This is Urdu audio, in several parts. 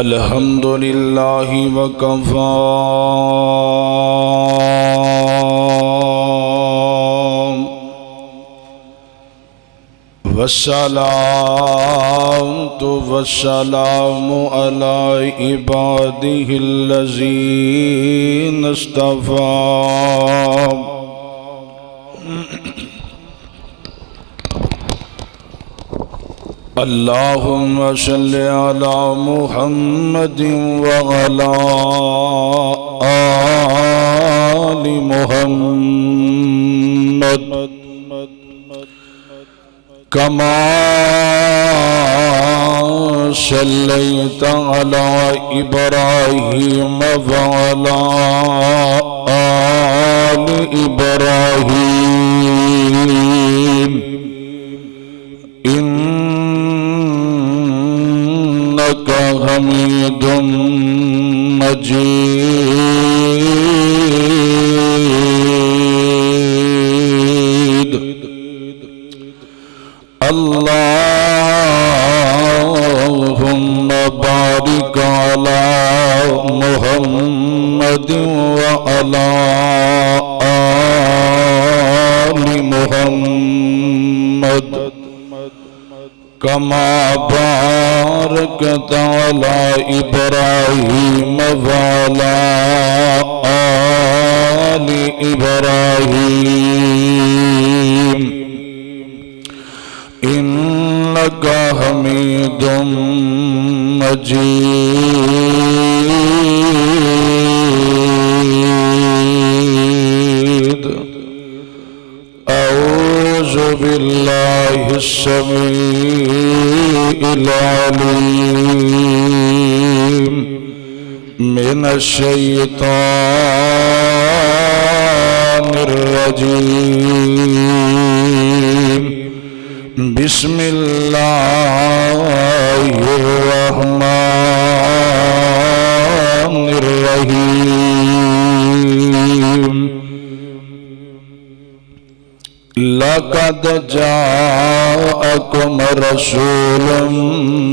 الحمد لله وكفى والصلاة والسلام على عباده الذين اصطفى اللهم صل على محمد وعلى آل محمد كما صليت على إبراهيم وعلى آل إبراهيم إنك حميد مجيد اللهم بارك على محمد وعلى آل محمد كما باركت على إبراهيم وعلى آل إبراهيم إنك حميد مجيد أعوذ بالله السميع العليم من الشيطان الرجيم بسم الله الرحمن الرحيم لقد جاءكم رسول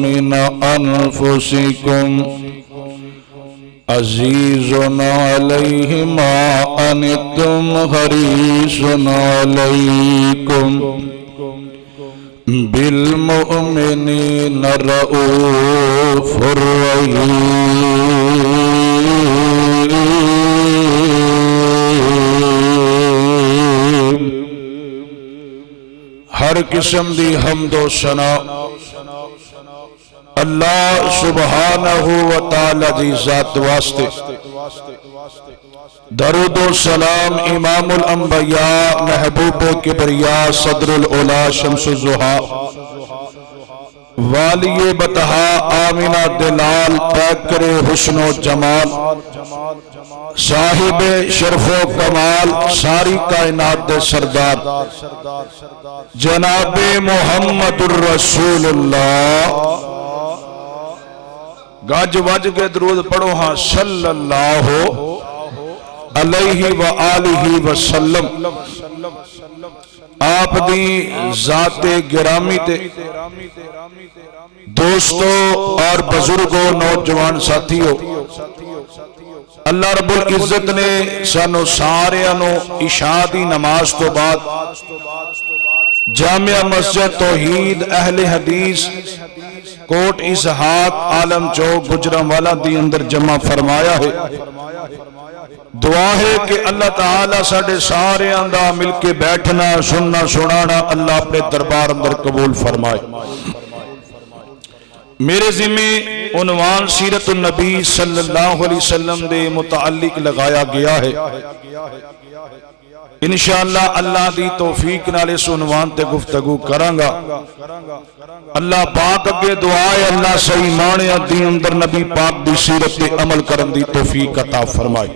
من أنفسكم عزيز عليه ما عنتم حريص عليكم بالمؤمنين رؤوف رحيم ہر قسم دی حمد و ثنا اللہ سبحانہ و تعالی دی ذات واسطے، درود و سلام امام الانبیاء محبوب کبریاء صدر العلا شمس الضحیٰ والی بطحا آمینہ دلال پیکر حسن و جمال صاحب شرف و کمال ساری کائنات دے سردار جناب محمد الرسول اللہ گاج واج کے درود پڑھو ہاں صلی اللہ علیہ وآلہ وسلم۔ آپ دی ذات گرامی تے دوستوں اور بزرگوں نوجوان ساتھیوں، اللہ رب العزت نے سانو ساریانو عشاء دی نماز تو بعد جامعہ مسجد توحید اہل حدیث کوٹ اسحاق عالم چوک گجرانوالہ دی اندر جمع فرمایا ہے۔ دعا ہے کہ اللہ تعالیٰ ساڑھے سارے اندہ مل کے بیٹھنا سننا سنانا اللہ اپنے دربار اندر قبول فرمائے۔ میرے ذمہ عنوان سیرت النبی صلی اللہ علیہ وسلم دے متعلق لگایا گیا ہے۔ انشاءاللہ اللہ دی توفیق نال اس عنوان تے گفتگو کرانگا۔ اللہ پاک اگے دعا ہے اللہ صحیح معنی دی اندر نبی پاک دی سیرت تے عمل کرن دی توفیق عطا فرمائے۔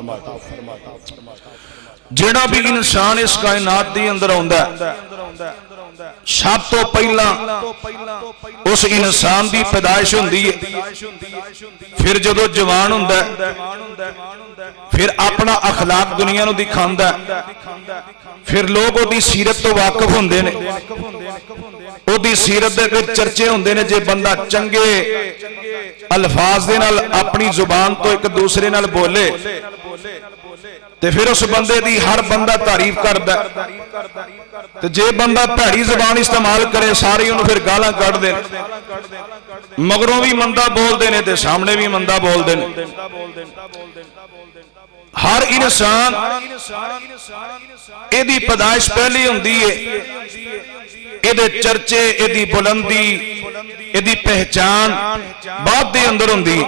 جڑا بھی انسان اس کائنات دی اندر ہوندا ہے سب تو پہلا اس انسان دی پیدائش ہوندی ہے، پھر جدو جوان ہوندا ہے پھر اپنا اخلاق دنیا نو دکھاندا ہے، پھر لوگ دی سیرت تو واقف ہوندے نے، ਉਹਦੀ ਸੀਰਤ ਦੇ ਵਿੱਚ ਚਰਚੇ ਹੁੰਦੇ ਨੇ। ਜੇ ਬੰਦਾ ਚੰਗੇ ਅਲਫਾਜ਼ ਦੇ ਨਾਲ ਆਪਣੀ ਜ਼ੁਬਾਨ ਤੋਂ ਇੱਕ ਦੂਸਰੇ ਨਾਲ ਬੋਲੇ ਤੇ ਫਿਰ ਉਸ ਬੰਦੇ ਦੀ ਹਰ ਬੰਦਾ ਤਾਰੀਫ ਕਰਦਾ, ਤੇ ਜੇ ਬੰਦਾ ਭੈੜੀ ਜ਼ੁਬਾਨ ਇਸਤੇਮਾਲ ਕਰੇ ਸਾਰੇ ਉਹਨੂੰ ਫਿਰ ਗਾਲਾਂ ਕੱਢਦੇ ਨੇ, ਮਗਰੋਂ ਵੀ ਮੰਦਾ ਬੋਲਦੇ ਨੇ ਤੇ ਸਾਹਮਣੇ ਵੀ ਮੰਦਾ ਬੋਲਦੇ ਨੇ। ਹਰ ਇਨਸਾਨ ਇਹਦੀ ਪੈਦਾਇਸ਼ ਪਹਿਲੀ ਹੁੰਦੀ ਹੈ, ਇਹਦੇ ਚਰਚੇ, ਇਹਦੀ ਬੁਲੰਦੀ, ਇਹਦੀ ਪਹਿਚਾਨ ਬਾਅਦ ਦੇ ਅੰਦਰ ਹੁੰਦੀ ਹੈ।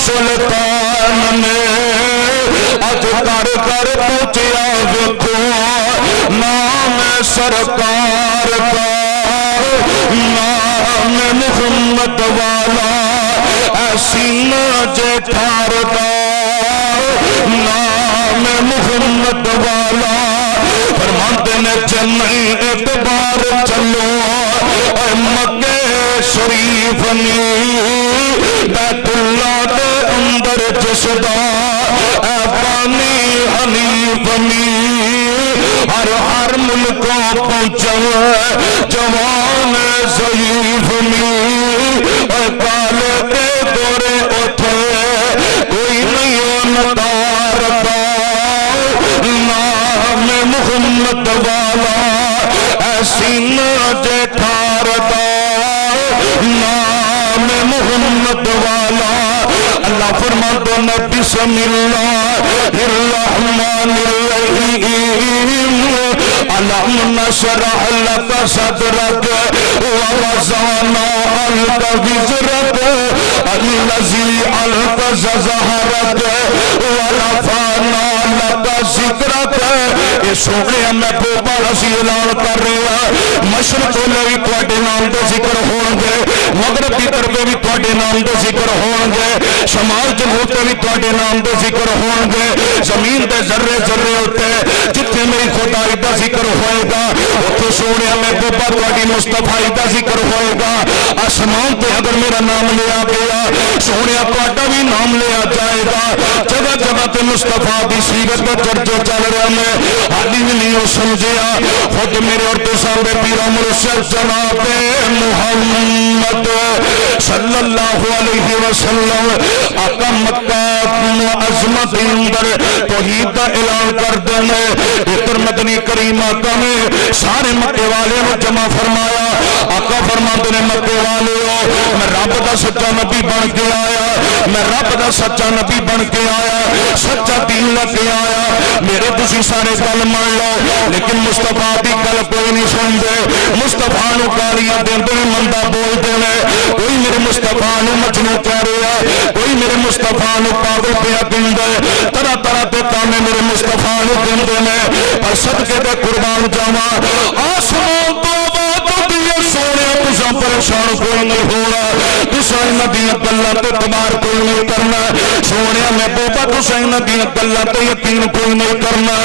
سلطان نے اج کر کر پہنچیا ویکھو نام سرکار کا نام محمد والا سینہ جٹھار دا نام محمد والا فرماتے نے چنئی اعتبار چلو اے مکے شریف نی بیت اللہ دے اندر جس دا اے پانی حنیف نی ہر ملکوں پہنچو جوان ضعیف نی اے کالے کے دورے اٹھے کوئی نہیں نتارتا نام محمد والا سینہ جٹھار دا نام محمد والا اللہ فرماتا ہے بسم اللہ الرحمن الرحیم ألم نشرح لك صدرك ووضعنا عنك وزرك الذي أنقض ظهرك ورفعنا لك ذكرك یہ سونے میں پوپا رسی اعلان کر رہا مشرق میں بھی تواڈے نام دے ذکر ہون گے مغرب کی طرف بھی تواڈے نام دے ذکر ہون گے شمال جنوب تے بھی تواڈے نام دے ذکر ہون گے زمین دے ذرے ذرے ہوتے جتنے میری خدائی دا ذکر ہوئے گا اتنے سونے میں پوپا تواڈی مصطفیٰ دا ذکر ہوئے گا آسمان تے اگر میرا نام لیا گیا سونے تواڈا بھی نام لیا جائے گا جگہ جگہ تے مصطفیٰ دی سیرت دا چرچا چل رہا میں حالی بھی نہیں ہو سمجھیا خود میرے اور تو سامنے پیرا مرشد جناب محمد صلی اللہ علیہ وسلم آقا مکہ عظمت اندر توحید کا اعلان کر دینے اتر مدنی کریم آقا نے سارے مکے والے نے جمع فرمایا آقا فرماتے نے مکے والے ہو میں رب دا سچا نبی بن کے آیا میں رب دا سچا نبی بن کے آیا سچا دین لے کے آیا میرے تسی سارے گل مان لو لیکن مصطفیٰ دی گل کوئی نہیں سن دے مصطفیٰ نو گالیاں دیندے مندا بول دے کوئی میرے مصطفیٰ نو مجنوں کہہ رہا کوئی میرے مصطفیٰ نو پاگل پیا کہندا طرح طرح دے تانے میرے مصطفیٰ نو دیندے نے پر صدقے دے قربان جاواں آسمان تو سونے تساں پریشان کوئی نہیں ہونا تساں انہاں دیاں گلاں تے اعتبار کوئی نہیں کرنا سونے میں بابا تساں انہاں دیاں گلاں تے یقین کوئی نہیں کرنا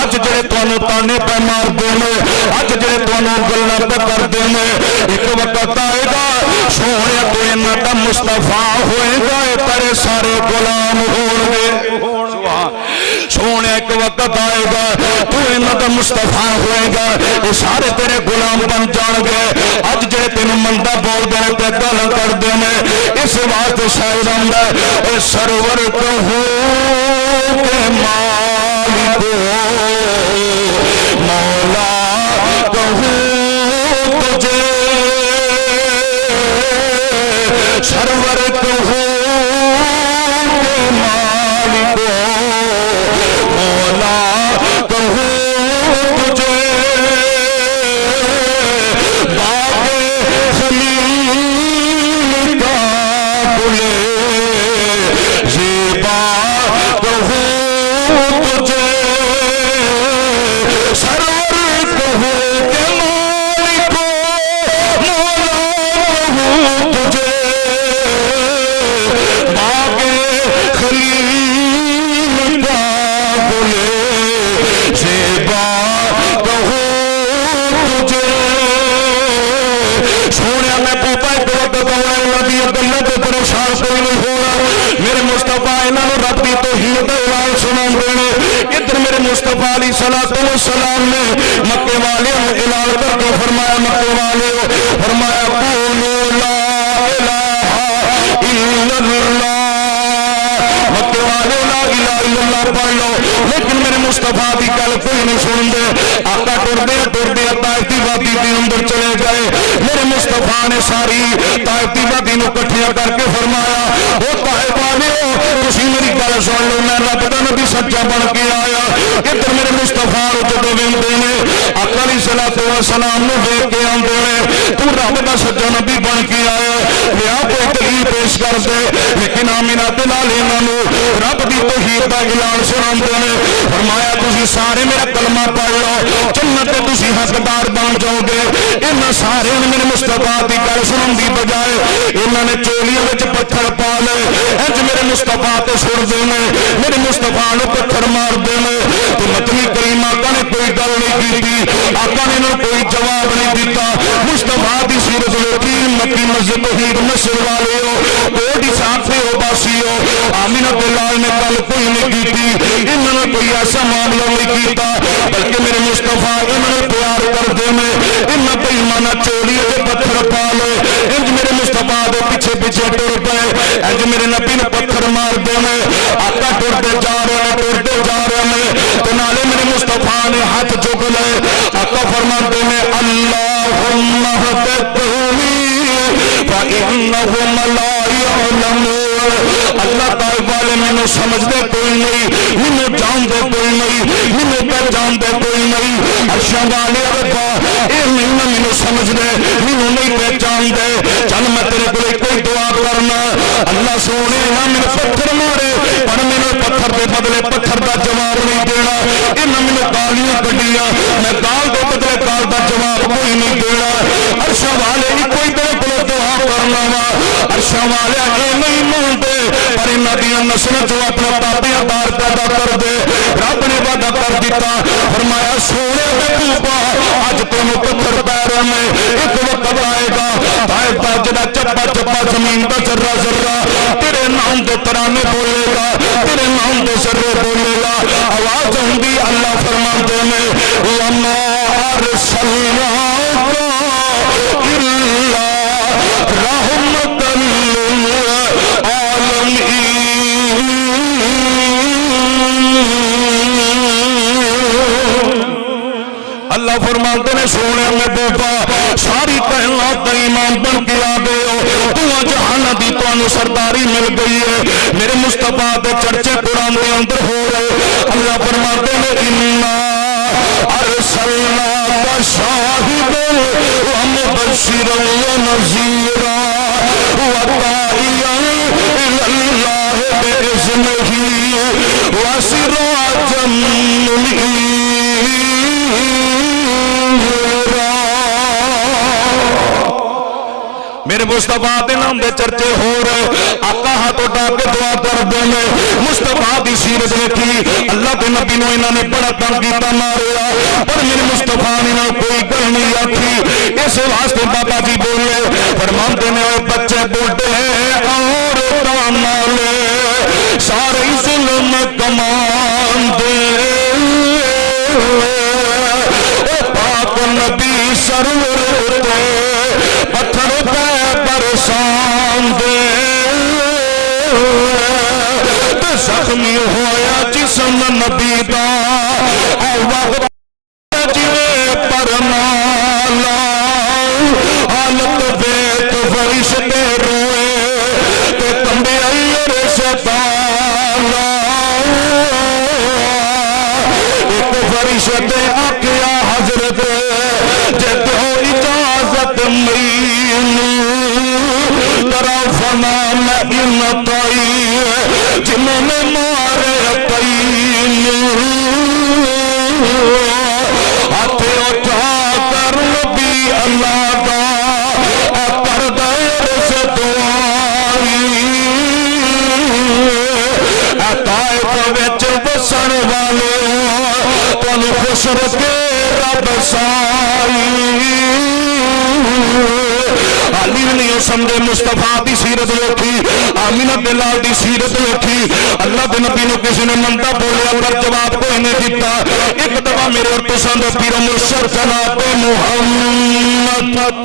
اج جڑے تانوں تانے پہ مار دینے اج جڑے تانوں گلاں پہ کر دینے ایک وقت آئے گا سونے تو انہاں دا مصطفیٰ ہوئے گا تیرے سارے غلام ہون گے سونے ایک وقت آئے گا تو انہاں دا مصطفیٰ ہوئے گا یہ سارے تیرے غلام بن جان گے اج جے تینوں مندا بول دے تے گل کر دے اس واسطے شاعر آندا اے سرور کہو کہ مالک مولا کہو تجھے سرور کہو کہ مالک مولا کہو تجھے مصطفیٰ علیہ السلام نے مکے والے اعلان کر کے فرمایا مکے والے فرمایا قولوا لا الہ الا اللہ مکے والے لا الہ الا اللہ پڑھ لو لیکن میرے مصطفیٰ کی گل کوئی نہیں سن دے آقا ٹردے طائف وادی کے اندر چلے گئے میرے مصطفیٰ نے ساری طائف وادی نو اکٹھیاں کر کے فرمایا وہ طائف والے تسی میری گل سن لو میں رب دا نبی سچا بن کے آیا ادھر میرے مصطفیٰ جدو ویندے نے آقا علیہ السلام نو دیکھ کے آندے نے تو رب دا سچا نبی بن کے آیا لیا کوئی دلیل پیش کوشش کرتے لیکن آمینہ تے نال انہاں نوں رب دی توحید دا اعلان سناندے نے فرمایا تسی سارے میرا کلمہ پڑھ لو جنت تے تسی حقدار بن جاؤ گے انہاں سارے نے میرے مصطفیٰ دی گل سنن دی بجائے انہاں نے چولیاں وچ پتھر پا لے انج میرے مصطفیٰ تے سڑ دے نے میرے مصطفیٰ نوں پتھر مار دے نے تے مدنی کریم آقا نے کوئی گل نہیں کیتی آقا نے انہاں کوئی جواب نہیں دیتا مصطفیٰ دی سیرت لوٹی مکی مسجد توحید مصر والے ہو کوئی ساتھ ہو باسی ہو آمینہ بلال نے گل کوئی نہیں کیتی انہوں نے کوئی ایسا معاملہ نہیں کیتا بلکہ میرے مصطفیٰ انہوں نے پیار کر دے میں انہوں نے ایمانہ چولی ہے پتھر پا لے انج میرے مصطفیٰ دے پیچھے پیچھے ٹر پائے انج میرے نبی نے پتھر مار دے میں آقا ٹرتے جا رہے ہیں تو نالے میرے مصطفیٰ نے ہاتھ چک لے آقا فرماتے ہیں اللہم اہدتہمی فإنہم لا یعلمون اللہ تعالی والے میں نے سمجھ دے کوئی نہیں میں جان دے کوئی نہیں میں پہچان دے کوئی نہیں عرشاں والے ربا اے میں سمجھ دے میں نہیں پہچان دے چل میں تیرے کو کوئی دعا کرنا اللہ سونے نہ میں پتھر مارے پر میں پتھر دے بدلے پتھر دا جواب نہیں دینا انہاں میں گالیاں کڈیاں میں گال دے بدلے گال دا جواب کوئی نہیں دینا عرشاں والے کوئی تیرے کو دعا کرنا وا عرشاں والے اے نہیں مانتے پر انہاں دی نسل جو اپنا تابعہ دار پیدا کر دے رب نے وعدہ کر دیتا فرمایا سونے محبوبا اج تینوں پتھر پیروں میں ایک وقت آئے گا طائف دا جڑا چپا چپا زمین دا ذرہ ذرہ تیرے نام دے ترانے بولے گا تیرے نام دے ذرے بولے گا آواز ہوندی اللہ فرماتے ہیں وما ارسلناک الا رحمۃ اللہ فرماتے نے سونے میں بوپا ساری کائنات کا ایمان بن کے آ گئے ہو تمہیں جہان دی تو سرداری مل گئی ہے میرے مصطفیٰ دے چرچے قرآن دے اندر ہو رہے اللہ فرماتے نے انا ارسلناک شاہدا ومبشرا ونذیرا وداعیا الی اللہ باذنہ وسراجا منیرا میرے مصطفیٰ دے نام دے چرچے ہو رہے آقا ہاتھ اٹھا کے دعا کر دے میں مصطفیٰ دی سیرت لکھی اللہ دے نبی نو انہوں نے بڑا تنقیدہ ماریا پر میرے مصطفیٰ نے کوئی گل نہیں آتی اس واسطے بابا جی بولے فرماندے نے بچے بوڑھے اور نالے سارے ظلم کمان دے پاک نبی سرور دے پتھر پہ برسان دے تے زخمی ہویا جسم نبی دا اے وقت جوے پرمالا حالت بیت فرشتے روئے تے کمبے ایر سے تالا ایک فرشتے آکیا حضرت جد ہو اجازت مینو کرا فنا میں امتائی جنہوں نے مارے پینو ہاتھے اٹھا کر نبی اللہ دا پر دیر سے دعائی طائف وچ بسن والے تنوں خوش رکھے رب سائی علی نہیں سمجھے مصطفیٰ دی سیرت لکھی آمینہ بلال دی سیرت لکھی اللہ دے نبی نو کسی نے منتا بولیا پر جواب کوئی نہیں دیتا ایک دفعہ میرے اور پسند پیر مرشد جناب محمد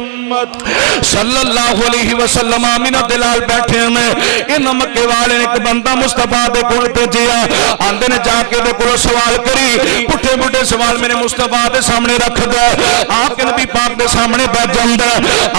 صلی اللہ علیہ وسلم آمینہ بلال بیٹھے میں ان مکے والے نے ایک بندہ مصطفیٰ دے کول بھیجیا آندے نے جا کے دے کول سوال کری پٹھے پٹھے سوال میرے مصطفیٰ دے سامنے رکھ دے آپ کے نبی پاک دے سامنے بیٹھ جاندا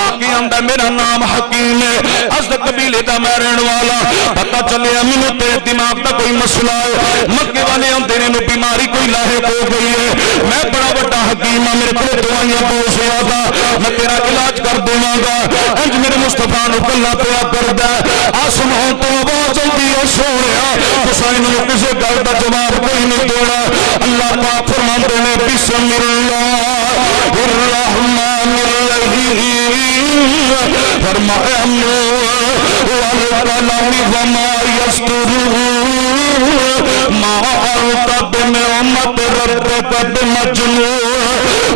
آکے آندا میرا نام حکیم ہے از قبیلے دا میں رہن والا پتہ چلے مینوں تے دماغ دا کوئی مسئلہ ہے مکے والے آندے نے بیماری کوئی لاحق ہو گئی ہے میں بڑا بڑا حکیم ہاں میرے کول دوائیاں پوچھ رہا تھا میں تیرا علاج کر دوں گا انج میرے مصطفیٰ نو کلا پیا کردا آسمان تو آواز آتی ہے سونیا حسین نو کسے گل دا جواب کوئی نہیں دینا اللہ پاک فرماندے نے بسم اللہ الرحمن الرحیم فرمایا والقلم وما یسطرون ما انت بنعمت ربک بمجنون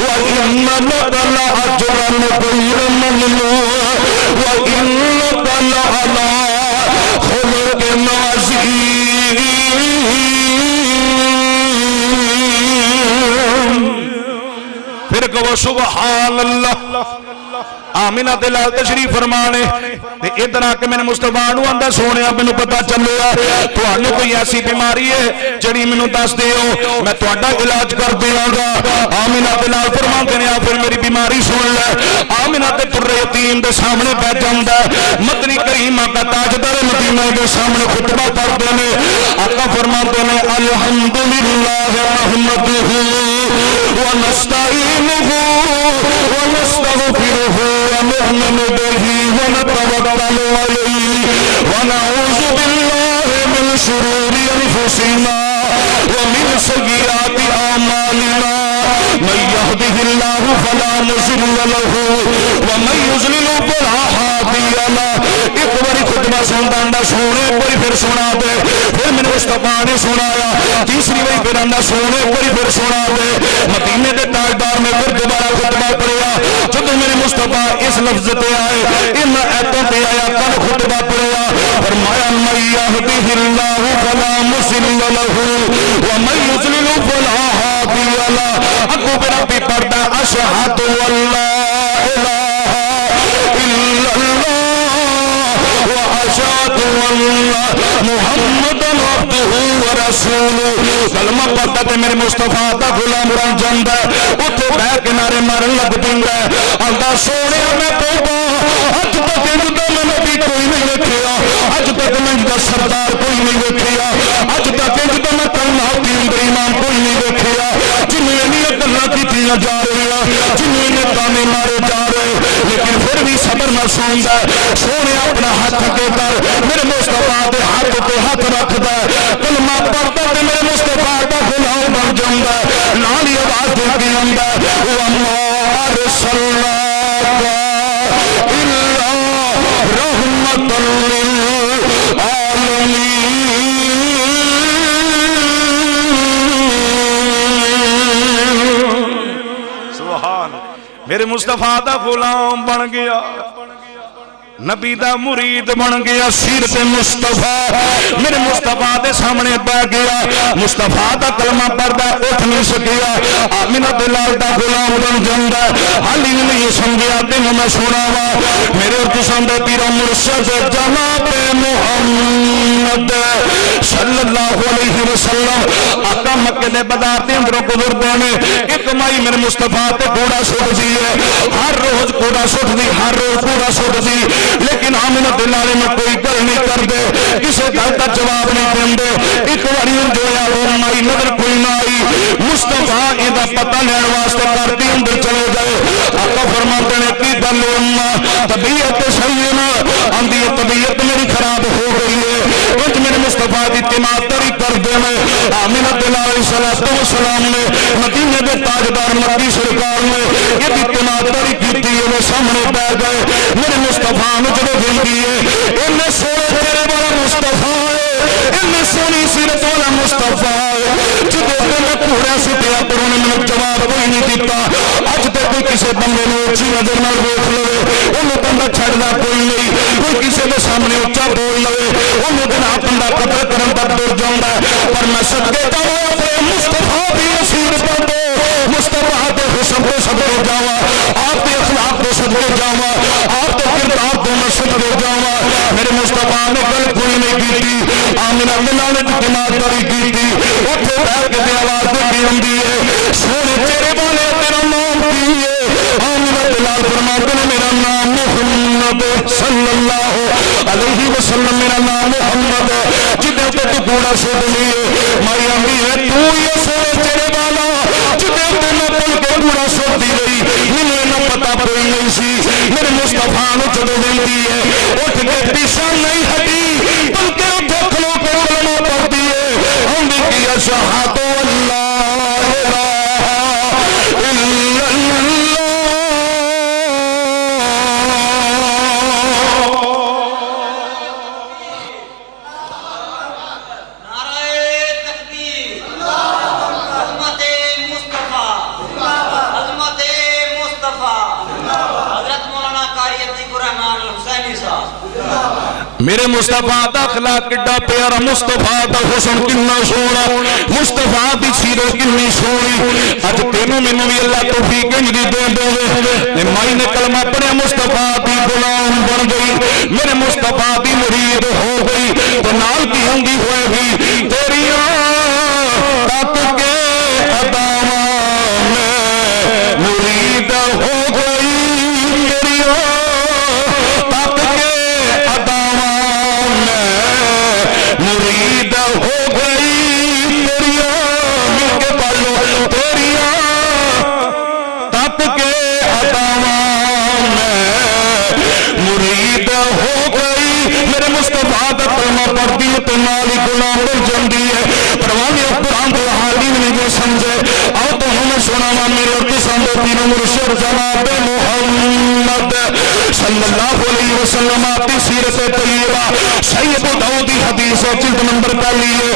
وإن لك لأجرا غير ممنون وإنك لعلى خلق عظيم پھر کہو سبحان اللہ آمینہ دلال تشریف فرمانے ادھر آ کے میں نے مصطفیٰ نو آندا سونیا مینوں پتہ چلیا تہانوں کوئی ایسی بیماری ہے جڑی مینوں دس دیو میں تہاڈا علاج کر دیاں گا آمینہ دلال فرماندے نے پھر میری بیماری سن لے آمینہ تے در یتیم دے سامنے بیٹھ جاندا مدنی کریم آقا تاجدار مدینہ دے سامنے خطبہ پڑھدے نے آقا فرماندے نے الحمدللہ نحمدہ ونستعینہ ونستغفرہ ونؤمن به ونتوکل علیہ ونعوذ باللہ من شرور انفسنا ومن سیئات اعمالنا من يهده الله فلا مضل له ومن يضلل فلا هادي له ایک باری خطبہ سندا سونے کوئی پھر سنا دے پھر میں نے مصطفیٰ نے سنایا تیسری باری پھر آندا سونے کوئی پھر سنا دے مدینے دے تاجدار میں پھر دوبارہ خطبہ پڑھیا جب میرے مصطفیٰ اس لفظ پہ آئے ان ایتوں پہ آیا کل خطبہ پڑھیا فرمایا من يهده الله فلا مضل له ومن يضلل فلا هادي له اگوں پھر بھی پڑھدا اشہد ان لا الہ الا اللہ واشہد ان محمد عبدہ ورسولہ کلمہ پڑھدا تے میرے مصطفیٰ دا غلام بن جاندا اوتھے بیٹھ کے نعرے مارن لگ پیندا آندا سونیا میں توبہ اج تک اندا میں نبی کوئی نہیں ویکھیا اج تک میں دا سردار کوئی نہیں ویکھیا اج تک اندا میں کلمہ دین دا ایمان کوئی نہیں ویکھیا جنہیں نہیں گلاں کیتیاں جا رہی جنہیں نے تانے مارے جا رہے لیکن پھر بھی صبر نہ سوندا سونے اپنا ہاتھ اگے کر میرے مصطفیٰ دے ہاتھ تے ہاتھ رکھدا کلمہ پڑھدا تے میرے مصطفیٰ دا غلام بن جاندا نال ہی آواز دے کے آندا وما ارسلناک الا رحمۃ للعالمین سبحان میرے مصطفیٰ دا غلام بن گیا نبی دا مرید بن گیا سیرت مصطفیٰ میرے مصطفیٰ دے سامنے بیٹھ گیا مصطفیٰ دا کلمہ پڑھدا اٹھ نہیں سکیا آمینہ دلال دا غلام بن جاندا حالی نہیں سمجھیا تینوں میں سناوا میرے تساں دے پیر مرشد جناب محمد صلی اللہ علیہ وسلم آقا مکے دے بازار دے اندروں گزردے نے ایک مائی میرے مصطفیٰ تے کوڑا سٹ دی ہے ہر روز کوڑا سٹ دی ہر روز کوڑا سٹ دی لیکن آمینہ دلالے میں کوئی گل نہیں کر دے کسے گل کا جواب نہیں دیندے ایک باری جو یا وہ مائی نظر کوئی نہ آئی مصطفیٰ دا پتہ لین واسطے کرتی اندر چلے گئے آقا فرماتے نے کی گل اماں طبیعت صحیح نہ آندی طبیعت میری خراب ہو گئی ہے انج میرے مصطفیٰ دی تیمارداری کر دے میں آمینہ دلالے صلی اللہ علیہ وسلم نے مدینے دے تاجدار مکی سرکار نے یہ دی تیمارداری کیتی ہے وہ سامنے بیٹھ گئے میرے مصطفیٰ نے جب زندگی ہے انہیں سونے تیرے والا مصطفیٰ ہے انہیں سونی سیرت والا مصطفیٰ ہے جب میں پورا سٹیا پر انہیں میں جواب کوئی نہیں دیتا اج تک کوئی کسی بندے نے اچھی نظر نہ دیکھ لے انہیں بندہ چھڑنا کوئی نہیں کوئی کسی کے سامنے اچھا بول لے انہیں بنا بندہ قتل کرن تک دور جاؤں پر میں صدقے جاؤں اپنے مصطفیٰ بھی سیرت دے مصطفیٰ دے حسن کو صدقے جاؤں آپ کے اخلاق کو صدقے جاؤں آپ کے کردار کو میں صدقے جاؤں میرے مصطفیٰ نے گل کوئی نہیں کی تھی آمینہ دلال نے تیمارداری کی تھی اٹھے بیٹھ کے آواز دے کی ہوندی ہے سونے تیرے والے تیرا نام کی ہے آمینہ دلال فرماتے نے میرا نام محمد صلی اللہ علیہ وسلم میرا نام محمد جدے تو کوڑا سوڑ لیے مائی امی ہے تو یہ سونے تیرے والا جدے تو میں پل کے کوڑا سوڑ دی گئی انہیں نہ پتا کوئی نہیں سی میرے نو جدو دیندی ہے اٹھ کے پیچھے نہیں ہٹی بلکہ اتھے کھلو کے کلمہ پڑھتی ہے ہم بھی کی اشہد اللہ الہ الا اللہ میرے مصطفیٰ دا اخلاق کڈا پیارا مصطفیٰ دا حسن کنا سونا مصطفیٰ دی سیرت کنی سونی اج تینوں مینوں بھی اللہ توفیق انج دی دے دے مائی نے کلمہ پڑھیا مصطفیٰ دی غلام بن گئی میرے مصطفیٰ دی مرید ہو گئی تو نال کی ہنگی ہوئے گی تیریاں تک کے اداواں میں مرید ہو گئی تیریاں تک کے اداواں میں مرید ہو گئی تیریاں مل کے پالو تیریاں تک کے اداواں میں مرید ہو گئی میرے مصطفیٰ دا کلمہ پڑھتی ہے تو نال ہی غلام بن جاندی ہے پروانے قرآن دے حالین نے جو سمجھے آؤ تو ہمیں سناوا میرے قسم دے تین مرشد جناب محمد صلی اللہ علیہ وسلم آتی سیرت طیبہ سید داؤدی حدیث جلد نمبر پہلی ہے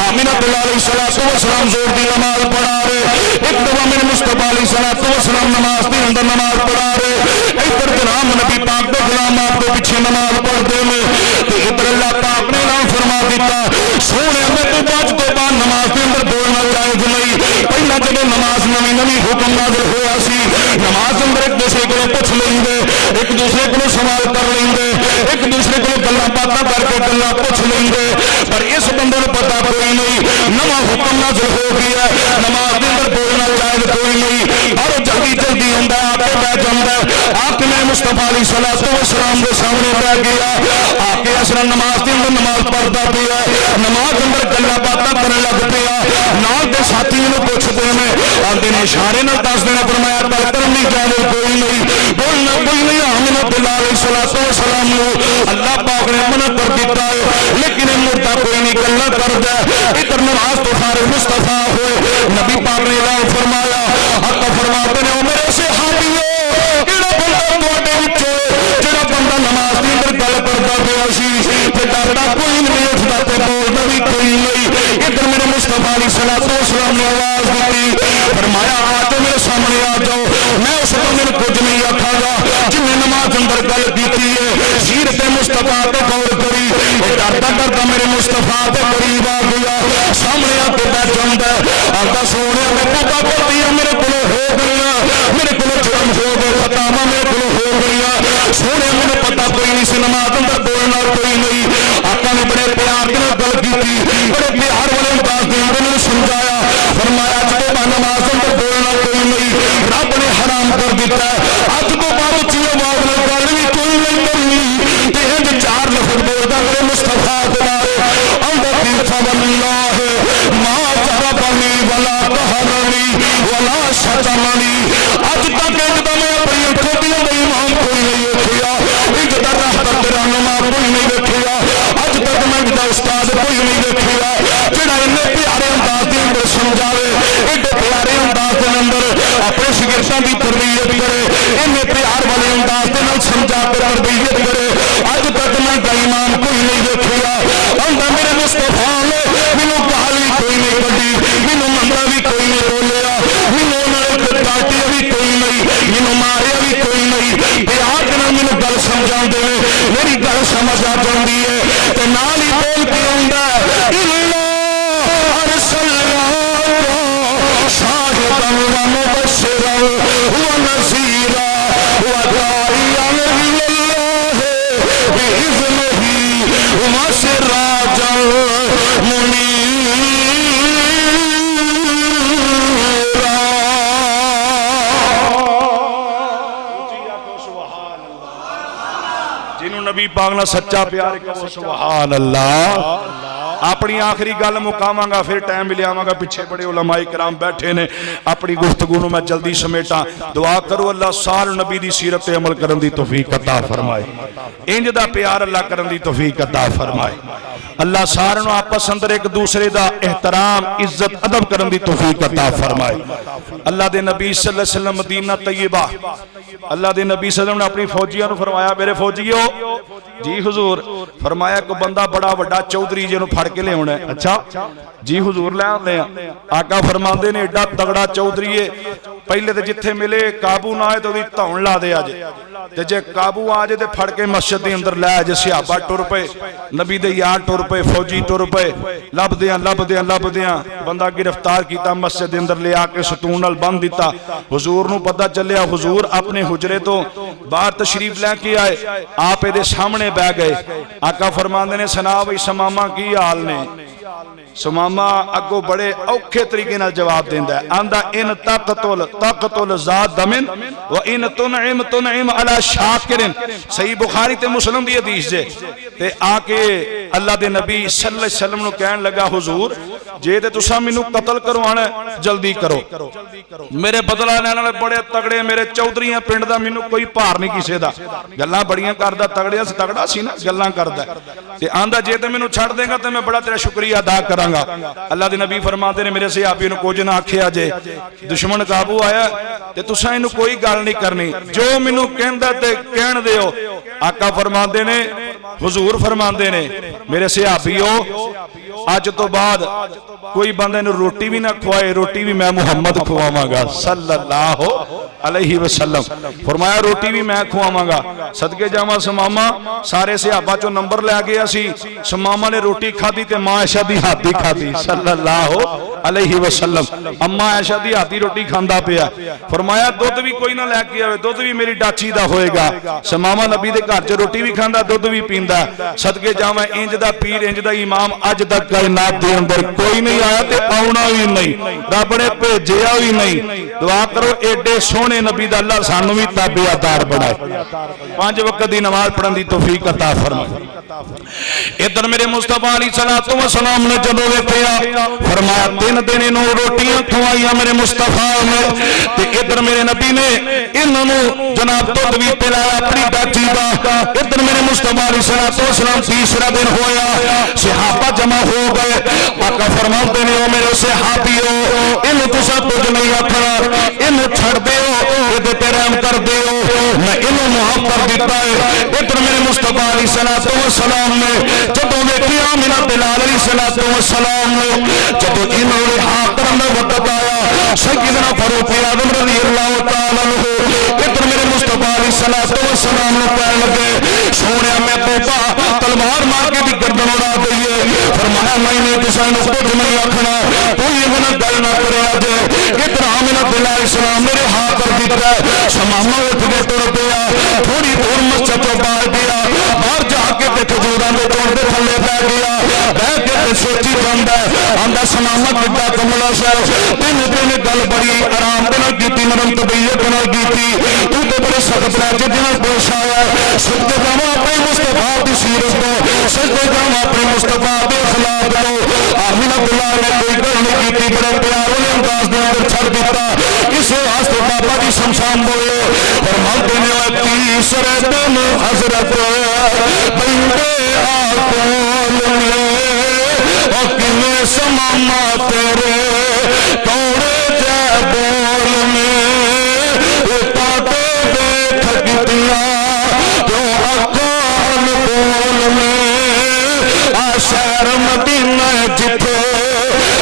آمینہ علیہ السلام زور دی نماز پڑھا رہے ایک دفعہ میرے مصطفیٰ علیہ السلام نماز دی اندر نماز پڑھا رہے ادھر جناب نبی پاک دے غلام آپ کو پیچھے نماز پڑھ دے میں تو ادھر اللہ پاک نے اعلان فرما دیتا سونے میں تو بعد نماز کے اندر بولنا جائز نہیں پہلا جب نماز نمی نمی حکم نازل ہوا سی نماز اندر ایک دوسرے کو پوچھ لیں گے ایک دوسرے کو سوال کر لیں گے ایک دوسرے کو گلا باتاں کر کے گلا پوچھ لیں گے پر اس بندے کو پتا کوئی نہیں نواں حکم نازل ہو گیا نماز کے اندر بولنا جائز کوئی نہیں اور جلدی جلدی آتا آ کے بیٹھ جاتا ہے آ کے میں مصطفیٰ علیہ السلام کے سامنے بیٹھ گیا آ کے اصل نماز کے اندر نماز پڑھتا پیا نماز اندر گلا باتاں کرنے لگ پیا نال دے ساتھی نو پوچھتے ہیں آندے نے اشارے نال دس دینا فرمایا گل کرنی جائے کوئی نہیں بولنا کوئی نہیں آمنہ باللہ علیہ السلام نو اللہ پاک نے منع کر دیتا ہے لیکن مردہ کوئی نہیں گلا کردا ادھر نماز تو فارغ مصطفیٰ ہوئے نبی پاک نے اعلان فرمایا حق فرماتے نے او میرے صحابیو کیڑا بندہ تواڈے وچوں جڑا بندہ نماز دے اندر گل کردا پیا سی تے ڈردا کوئی نہیں اٹھدا تے بولدا بھی کوئی نہیں ادھر میرے مصطفیٰ علیہ السلام نے آواز دی فرمایا آ جاؤ میرے سامنے آ جاؤ میں اس بندے کو کچھ نہیں آکھاں گا جن نے نماز اندر گل کیتی ہے سیرت مصطفیٰ تے غور کری ڈردا ڈردا میرے مصطفیٰ دے قریب آ گیا سامنے آ کے بیٹھ جاندا آندا سونے میں پتہ پڑتی ہے میرے کو ہو گیا میرے کو جرم ہو گیا خطاواں میرے کو ہو گیا سونے مجھے پتہ کوئی نہیں سی نماز اندر بولنا کوئی نہیں آقا نے بڑے پیار کے گل کی بڑے پیار والے انداز کے اندر نے سمجھایا فرمایا جب نماز اندر بولنا کوئی نہیں رب نے حرام کر دیتا ہے اج تو بعد اچھی آواز میں گل بھی کوئی نہیں کرنی تے انج چار لفظ بولدا میرے مصطفیٰ دوبارے اندر کی فضللہ ما ضربنی ولا قہرنی ولا شتمنی اج تک انج دا میں اپنی کھوٹیاں دا ایمان کوئی نہیں ویکھیا انج دا رہبر تیرا نما کوئی نہیں ویکھیا اج تک میں دا استاد کوئی نہیں ویکھیا جڑا اننے پیارے انداز دے اندر سمجھاوے ایڈے پیارے انداز دے اندر اپنے شاگرداں دی تربیت کرے اننے پیار والے انداز دے نال سمجھا کے تربیت کرے اج تک میں دا ایمان کوئی نہیں ویکھیا اوندا میرے مصطفیٰ نے مینوں گالی کوئی نہیں کڈی مینوں مندا بھی کوئی نہیں بولیا مینوں نال ڈانٹیا بھی کوئی نہیں مینوں ماریا بھی کوئی نہیں پیار دے نال مینوں گل سمجھاندے میری گل سمجھ آ جاندی ہے تے نال ہی بول کے آوندا الا ارسلنا شاہدا ومبشرا ونذیرا وداعیا الی اللہ بإذنہ وسراجا منیرا جنہوں نبی پاک نہ سچا پیار کہو سبحان اللہ اپنی آخری گل مکاواں پھر ٹائم ملیاواں گا پیچھے بڑے علماء کرام بیٹھے نے اپنی گفتگو نو میں جلدی سمیٹا دعا کرو اللہ سال نبی دی سیرت تے عمل کرن دی توفیق عطا فرمائے انج دا پیار اللہ کرن دی توفیق عطا فرمائے اللہ سارے نو آپس اندر ایک دوسرے دا احترام عزت ادب کرن دی توفیق عطا فرمائے اللہ دے نبی صلی اللہ علیہ وسلم مدینہ طیبہ اللہ دے نبی صلی اللہ علیہ وسلم نے اپنی فوجیاں نو فرمایا میرے فوجیو جی حضور فرمایا کہ بندہ بڑا وڈا چودھری جی نو پھڑ کے لے ہونا ہے اچھا جی حضور لے آنے ہیں آقا فرماندے نے ایڈا تگڑا چودھری ہے پہلے تے جتھے ملے قابو نہ آئے تو بھی تاؤن لا دے آجے تے جے قابو آجے تے پھڑ کے مسجد دے اندر لے آجے صحابہ ٹر پے نبی دے یار ٹر پے فوجی ٹر پے لب دیاں بندہ گرفتار کیتا مسجد دے اندر لے آکے ستون نال بند دیتا حضور نو پتہ چلیا حضور اپنے حجرے تو باہر تشریف لے کے آئے آپ دے سامنے بہ گئے آقا فرماندے نے سنا بھئی سماما کی حال نے سماما اگو بڑے اوکھے طریقے نال جواب دیندہ ہے آندہ ان تقتل ذات دمن و ان تنعم علی شاکرن صحیح بخاری تے مسلم دی حدیث جے تے آکے اللہ دے نبی صلی اللہ علیہ وسلم نو کہن لگا حضور جے تے تساں مینوں قتل کروانا جلدی کرو میرے بدلہ لینے بڑے تگڑے میرے چودھری ہیں پنڈ دا مینوں کوئی پار نہیں کسے دا گلاں بڑیاں کردہ تگڑیاں سے تگڑا سی نا گلاں کردہ تے آندہ جے تے مینوں چھڑ دیں گا تے میں بڑا تیرا شکریہ ادا کراں گا اللہ دے نبی فرماتے نے میرے صحابی نو کچھ نہ آکھیا جے دشمن قابو آیا تے تساں اینو کوئی گل نہیں کرنی جو مینوں کہندا تے کہن دیو آقا فرماندے نے حضور فرماندے نے میرے صحابیو آج تو بعد کوئی بندے نے روٹی بھی نہ کھوائے روٹی بھی میں محمد کھواواں گا صلی اللہ علیہ وسلم فرمایا روٹی بھی میں کھواواں گا صدقے جاواں سماما سارے صحابہ چو نمبر لے گیا سی سماما نے روٹی کھا دی تے ماں عائشہ دی ہاتھی کھا دی صلی اللہ علیہ وسلم اما عائشہ دی ہاتھی روٹی کھاندا پیا فرمایا دودھ بھی کوئی نہ لے کے آوے دودھ بھی میری ڈاچی دا ہوئے گا سماما نبی دے گھر چ روٹی بھی کھاندا دودھ بھی پیندا صدقے جاواں انج دا پیر انج دا امام اج تک کائنات دے اندر کوئی نہیں آیا تے آونا بھی نہیں رب نے بھیجیا بھی نہیں دعا کرو ایڈے سونے نبی دا اللہ سانو بھی تابعدار بنائے 5 وقت دی نماز پڑھن دی توفیق عطا فرمائے ادھر میرے مصطفیٰ علیہ السلام نے جدو ویکھیا فرمایا 3 دن انہوں روٹیاں کھوائیاں میرے مصطفیٰ نے تے ادھر میرے نبی نے انہوں جناب دودھ بھی پلایا اپنی ڈاچی دا ادھر میرے مصطفیٰ علیہ السلام تیسرا دن ہویا صحابہ جمع ہو گئے آقا فرماتے نے میرے صحابیو انہوں تسا کچھ نہیں آکھنا انہوں چھڑ دیو ادھر تے رحم کر دیو میں انہوں معاف کر دیتا ہے ادھر میرے مصطفیٰ علیہ السلام نے جدو ویکھی آمنہ بلال علیہ السلام نے جدو انہوں نے حاکرم میں وقت آیا سیدنا فاروق اعظم رضی اللہ تعالیٰ عنہ ادھر میرے مصطفیٰ علیہ السلام نے کہنے لگے سونیا میں توبہ تلوار مار کے دی گردن اڑا دئیے فرمایا میں نے کسان کو کچھ نہیں آکھنا کوئی یہ گل نہ کرے آجے ادھر آمنہ بلال السلام میرے ہاتھ کر دیتا ہے سمامہ اٹھ کے ٹر پیا تھوڑی دور مسجد تو باہر گیا باہر جا کے کھجوراں دے توڑ دے تھلے بیٹھ گیا بیٹھ کے سوچی بندا آندا سمامہ کڈا کملا سا تین گل بڑی آرام دے نال کیتی نرم طبیعت نال کیتی تو تے بڑے سخت لہجے دے نال پیش آیا سجدے جاواں اپنے مصطفیٰ دی سیرت تو سجدے جاواں اپنے مصطفیٰ دے اخلاق تو آمنہ بلال نے کوئی گل نہیں کیتی بڑے پیار والے انداز دے اندر چھڑ دیتا اس واسطے بابا جی شمشان بولے فرماتے نے تیسرے دن حضرت بندے آکول میں اکنے سماما تیرے توڑے جے بول میں پاتے دیکھ گتیاں جو اکان بول میں آشار مدینہ جتے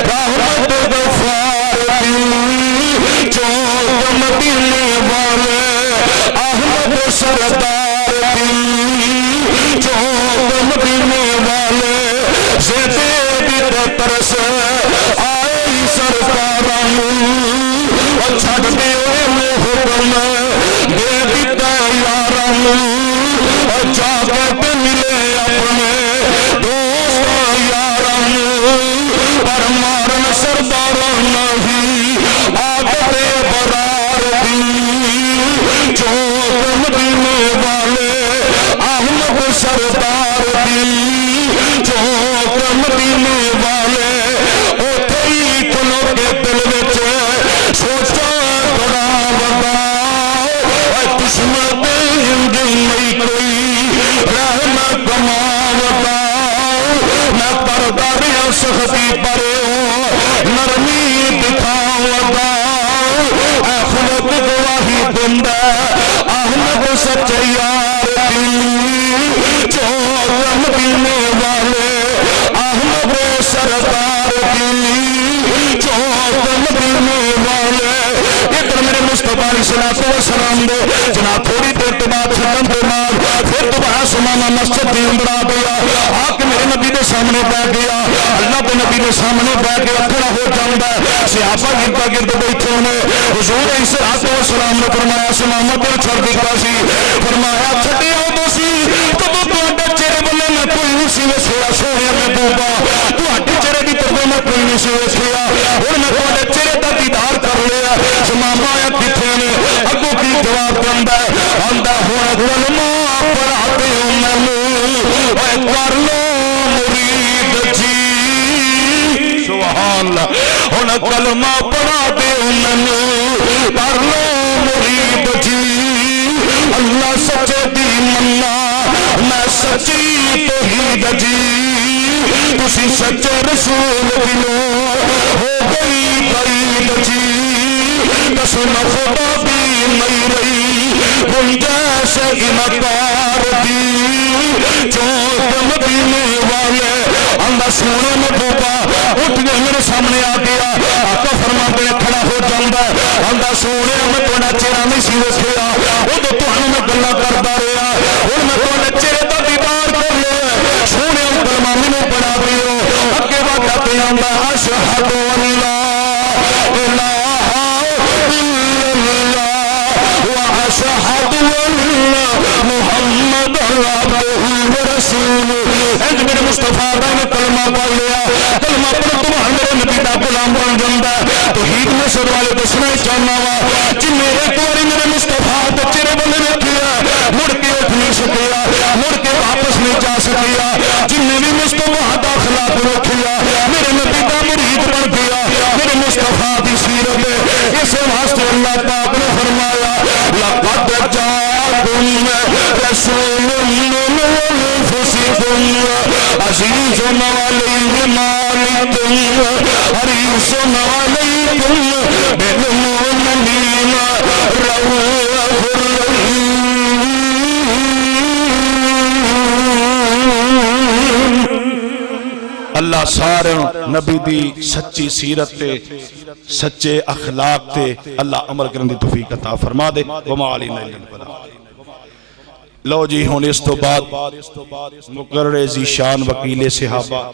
رحمت غفار دی چوک مدینے والے احمد سردار دی چوک مدینے والے زیدے دی ترس آئی سرکاران اور چھڑ دے میں حکم دے دیتا یاران اور جاگت ملے اپنے دوست یاران پر مارن سرداران نہیں آگت برار دی چوک مدینے والے احمد سردار دی چوک مدینے علیہ السلام دے جناب تھوڑی دیر تو بعد چھڑن تو بعد پھر دوبارہ سماما مسجد کے اندر آ گیا آ کے میرے نبی دے سامنے بیٹھ گیا اللہ کے نبی دے سامنے بیٹھ کے کھڑا ہو جاتا ہے صحابہ گرد گرد بیٹھے نے حضور علیہ السلام نے فرمایا سماما تو چھڑ دیتا سی فرمایا چھڈے آؤ تو سی کدو تہاڈے چہرے بلے میں کوئی نہیں سی ویکھیا سونے محبوبا تہاڈے چہرے دی طرف میں کوئی نہیں سی ویکھیا ہن میں تہاڈے چہرے دا دیدار کر لیا سماما آیا کتنے نے اگوں کی جواب دیندا ہے آندا ہن کلمہ پڑھا دیو مینوں اے کر لو مرید جی سبحان اللہ ہن کلمہ پڑھا دیو مینوں کر لو مرید جی اللہ سچے دی مننا میں سچی توحید جی تسی سچے رسول دلو ہو گئی بعید جی قسم خدا بھی نہیں رہی گنجائش انکار دی چونک مدینے والے اللہ سونے محبوبا اٹھ گئے میرے سامنے آ گیا آقا فرماتے ہیں کھڑا ہو جاتا ہے اللہ سونے میں تھوڑا چہرہ نہیں سی ویکھیا ادو تمہیں میں گلا کرتا رہا ہوں میں تھوڑے چہرے کا دیدار کر لیا سونے کلمہ مینوں پڑھا دیو اگے وعدہ تے آندا اشہد ان لا الہ الا اللہ واشہد ان محمد عبدہ ورسولہ اج میرے مصطفیٰ دا نے کلمہ پڑھ لیا کلمہ پڑھ تمہارے میرے نبی دا غلام بن جاندا ہے توحید میں سر والے دسنا چاہنا وا جن ایک بار میرے مصطفیٰ دے چہرے بلے ویکھیا مڑ کے اٹھ نہیں سکیا مڑ کے واپس نہیں جا سکیا جن نے بھی مصطفیٰ دا اخلاق ویکھیا میرے نبی دا مرید بن گیا میرے مصطفیٰ دی سیرت اس واسطے اللہ پاک نے فرمایا لقد جاءکم رسول من انفسکم عزیز علیہ ما عنتم حریص علیکم بالمؤمنین رؤوف رحیم اللہ سارے نبی دی سچی سیرت تے سچے اخلاق تے اللہ عمل کرن دی توفیق عطا فرما دے وما علینا الا البلاغ لو جی ہون اس تو بعد مقرر ذیشان وکیل صحابہ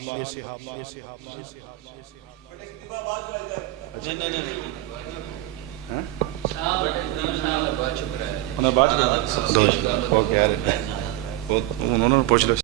انہوں نے پوچھ لو